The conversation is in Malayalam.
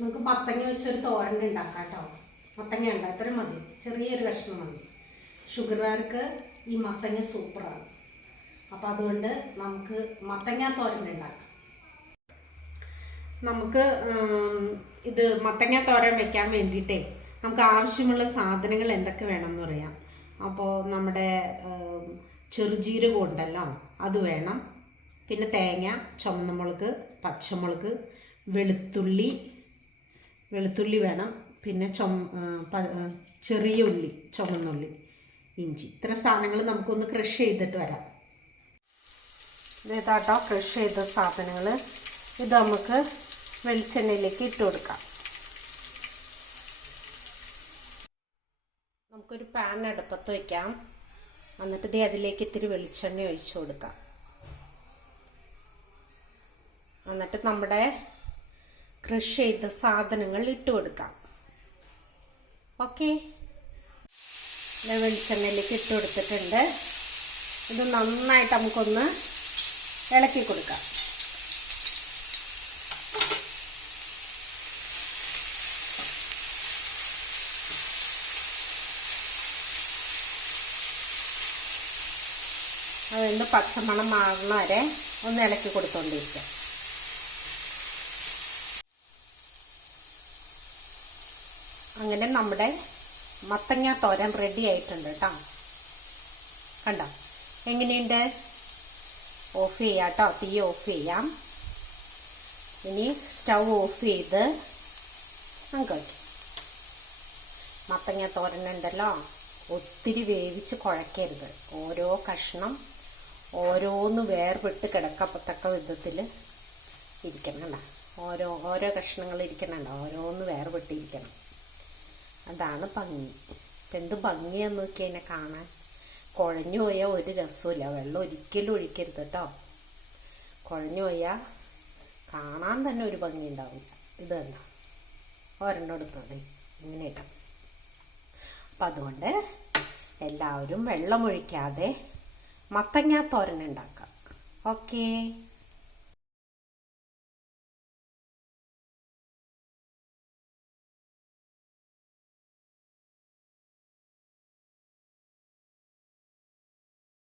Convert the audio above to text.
നമുക്ക് മത്തങ്ങ വെച്ചൊരു തോരൻ ഉണ്ടാക്കാം കേട്ടോ. മത്തങ്ങ ഉണ്ട്, അത്രയും മതി, ചെറിയൊരു കഷ്ണം മതി. ഷുഗറുകാർക്ക് ഈ മത്തങ്ങ സൂപ്പറാണ്. അപ്പം അതുകൊണ്ട് നമുക്ക് മത്തങ്ങ തോരൻ ഉണ്ടാക്കാം. നമുക്ക് ഇത് മത്തങ്ങ തോരൻ വെക്കാൻ വേണ്ടിയിട്ടേ നമുക്ക് ആവശ്യമുള്ള സാധനങ്ങൾ എന്തൊക്കെ വേണമെന്ന് പറയാം. അപ്പോൾ നമ്മുടെ ചെറുജീരകം ഉണ്ടല്ലോ, അത് വേണം. പിന്നെ തേങ്ങ, ചുവന്നമുളക്, പച്ചമുളക്, വെളുത്തുള്ളി വേണം. പിന്നെ ചെറിയ ഉള്ളി, ചുവന്നുള്ളി, ഇഞ്ചി. ഇത്ര സാധനങ്ങൾ നമുക്കൊന്ന് ക്രഷ് ചെയ്തിട്ട് വരാം. ഇതാട്ടോ ക്രഷ് ചെയ്ത സാധനങ്ങൾ. ഇത് നമുക്ക് വെളിച്ചെണ്ണയിലേക്ക് ഇട്ട് കൊടുക്കാം. നമുക്കൊരു പാൻ അടുപ്പത്ത് വയ്ക്കാം. എന്നിട്ട് ഇത് അതിലേക്ക് ഇത്തിരി വെളിച്ചെണ്ണ ഒഴിച്ചു കൊടുക്കാം. എന്നിട്ട് നമ്മുടെ ക്രഷ് ചെയ്ത സാധനങ്ങൾ ഇട്ട് കൊടുക്കാം. ഓക്കെ, വെളിച്ചെണ്ണയിലേക്ക് ഇട്ട് കൊടുത്തിട്ടുണ്ട്. ഇത് നന്നായിട്ട് നമുക്കൊന്ന് ഇളക്കി കൊടുക്കാം. അതിൻ്റെ പച്ചമണം മാറുന്ന വരെ ഒന്ന് ഇളക്കി കൊടുത്തോണ്ടിരിക്കാം. അങ്ങനെ നമ്മുടെ മത്തങ്ങ തോരൻ റെഡി ആയിട്ടുണ്ട് കേട്ടോ. കണ്ടോ എങ്ങനെയുണ്ട്? ഓഫ് ചെയ്യാം കേട്ടോ, തീ ഓഫ് ചെയ്യാം. ഇനി സ്റ്റൗ ഓഫ് ചെയ്ത് നമുക്ക് വയ്ക്കാം. മത്തങ്ങ തോരനുണ്ടല്ലോ, ഒത്തിരി വേവിച്ച് കുഴക്കരുത്. ഓരോ കഷ്ണം ഓരോന്ന് വേർപെട്ട് കിടക്കത്തക്ക വിധത്തിൽ ഇരിക്കണം. ഓരോ കഷ്ണങ്ങൾ ഇരിക്കണുണ്ടോ, ഓരോന്ന് വേർപെട്ടിരിക്കണം. അതാണ് ഭംഗി. ഇപ്പം എന്ത് ഭംഗിയാന്ന് നോക്കി അതിനെ കാണാൻ. കുഴഞ്ഞു പോയാൽ ഒരു രസമില്ല. വെള്ളം ഒരിക്കലും ഒഴിക്കരുത് കേട്ടോ. കുഴഞ്ഞു പോയാൽ കാണാൻ തന്നെ ഒരു ഭംഗി ഉണ്ടാവില്ല. ഇത് കണ്ടോ, ഒരെണ്ണം എടുത്തത് ഇങ്ങനെ ഇട്ടാം. അപ്പം അതുകൊണ്ട് എല്ലാവരും വെള്ളമൊഴിക്കാതെ മത്തങ്ങ തോരൻ ഉണ്ടാക്കാം. ഓക്കേ.